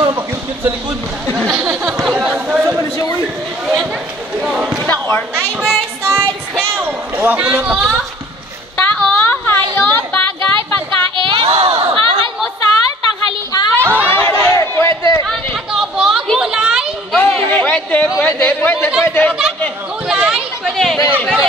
siya, pakiyot-kiyot sa likod. Saan ba na siya, uy? Timer starts now. Tao, hayop, bagay, pagkain. Ang almusal, tanghalian. Pwede! Ang adobo, gulay. Pwede! Gulay. Pwede.